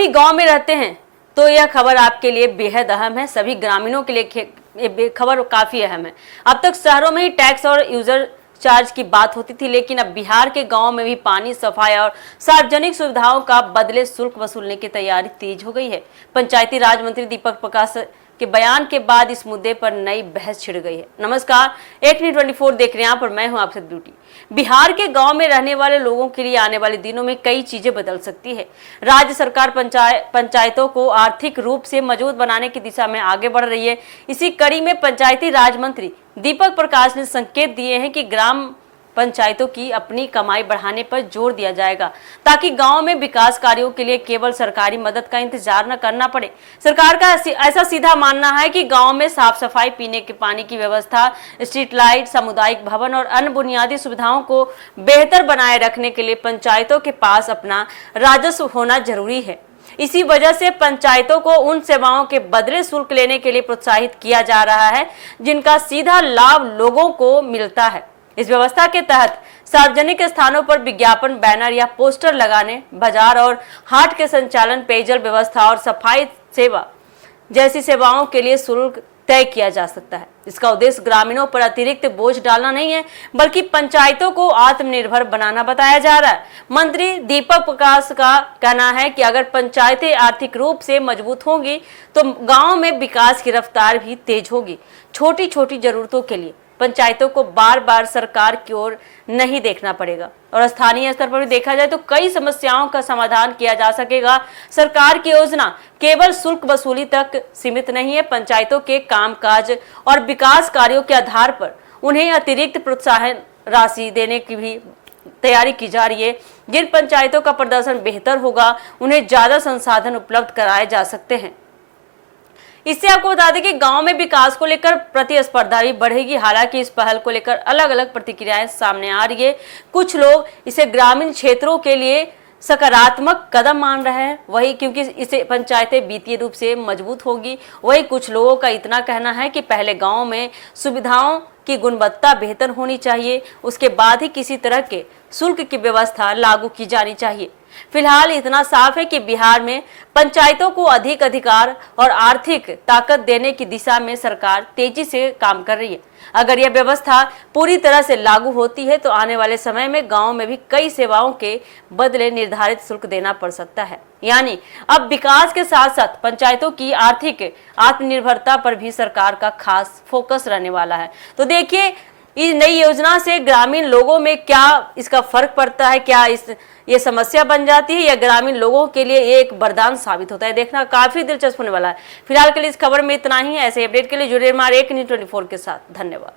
भी गांव में रहते हैं तो यह खबर आपके लिए बेहद अहम है। सभी ग्रामीणों के लिए ये खबर काफी अहम है। अब तक शहरों में ही टैक्स और यूजर चार्ज की बात होती थी, लेकिन अब बिहार के गांव में भी पानी, सफाई और सार्वजनिक सुविधाओं का बदले शुल्क वसूलने की तैयारी तेज हो गई है। पंचायती राज मंत्री दीपक प्रकाश के बयान के बाद इस मुद्दे पर नई बहस छिड़ गई है। नमस्कार, 8/24 देख रहे हैं आप और मैं हूं आपसे ब्यूटी। बिहार के गांव में रहने वाले लोगों के लिए आने वाले दिनों में कई चीजें बदल सकती है। राज्य सरकार पंचायतों को आर्थिक रूप से मजबूत बनाने की दिशा में आगे बढ़ रही है। इसी कड़ी में पंचायती राज मंत्री दीपक प्रकाश ने संकेत दिए हैं कि ग्राम पंचायतों की अपनी कमाई बढ़ाने पर जोर दिया जाएगा, ताकि गांव में विकास कार्यों के लिए केवल सरकारी मदद का इंतजार न करना पड़े। सरकार का ऐसा सीधा मानना है कि गांव में साफ सफाई, पीने के पानी की व्यवस्था, स्ट्रीट लाइट, सामुदायिक भवन और अन्य बुनियादी सुविधाओं को बेहतर बनाए रखने के लिए पंचायतों के पास अपना राजस्व होना जरूरी है। इसी वजह से पंचायतों को उन सेवाओं के बदले शुल्क लेने के लिए प्रोत्साहित किया जा रहा है जिनका सीधा लाभ लोगों को मिलता है। इस व्यवस्था के तहत सार्वजनिक स्थानों पर विज्ञापन, बैनर या पोस्टर लगाने, बाजार और हाट के संचालन, पेयजल व्यवस्था और सफाई सेवा जैसी सेवाओं के लिए शुल्क तय किया जा सकता है। इसका उद्देश्य ग्रामीणों पर अतिरिक्त बोझ डालना नहीं है, बल्कि पंचायतों को आत्मनिर्भर बनाना बताया जा रहा है। मंत्री दीपक प्रकाश का कहना है कि अगर पंचायतें आर्थिक रूप से मजबूत होंगी तो गांव में विकास की रफ्तार भी तेज होगी। छोटी छोटी जरूरतों के लिए पंचायतों को बार बार सरकार की ओर नहीं देखना पड़ेगा और स्थानीय स्तर पर भी देखा जाए तो कई समस्याओं का समाधान किया जा सकेगा। सरकार की योजना केवल शुल्क वसूली तक सीमित नहीं है। पंचायतों के कामकाज और विकास कार्यों के आधार पर उन्हें अतिरिक्त प्रोत्साहन राशि देने की भी तैयारी की जा रही है। जिन पंचायतों का प्रदर्शन बेहतर होगा उन्हें ज्यादा संसाधन उपलब्ध कराए जा सकते हैं। इससे आपको बता दें कि गांव में विकास को लेकर प्रतिस्पर्धा भी बढ़ेगी। हालांकि इस पहल को लेकर अलग अलग प्रतिक्रियाएं सामने आ रही है। कुछ लोग इसे ग्रामीण क्षेत्रों के लिए सकारात्मक कदम मान रहे हैं, वही क्योंकि इसे पंचायतें वित्तीय रूप से मजबूत होगी। वही कुछ लोगों का इतना कहना है कि पहले गांव में सुविधाओं की गुणवत्ता बेहतर होनी चाहिए, उसके बाद ही किसी तरह के शुल्क की व्यवस्था लागू की जानी चाहिए। फिलहाल इतना साफ है कि बिहार में पंचायतों को अधिक अधिकार और आर्थिक ताकत देने की दिशा में सरकार तेजी से काम कर रही है। अगर यह व्यवस्था पूरी तरह से लागू होती है तो आने वाले समय में गांव में भी कई सेवाओं के बदले निर्धारित शुल्क देना पड़ सकता है। यानी अब विकास के साथ साथ पंचायतों की आर्थिक आत्मनिर्भरता पर भी सरकार का खास फोकस रहने वाला है। तो देखिए इस नई योजना से ग्रामीण लोगों में क्या इसका फर्क पड़ता है, क्या ये समस्या बन जाती है या ग्रामीण लोगों के लिए ये एक वरदान साबित होता है। देखना काफी दिलचस्प होने वाला है। फिलहाल के लिए इस खबर में इतना ही। ऐसे अपडेट के लिए जुड़े हमारे 8/24 के साथ। धन्यवाद।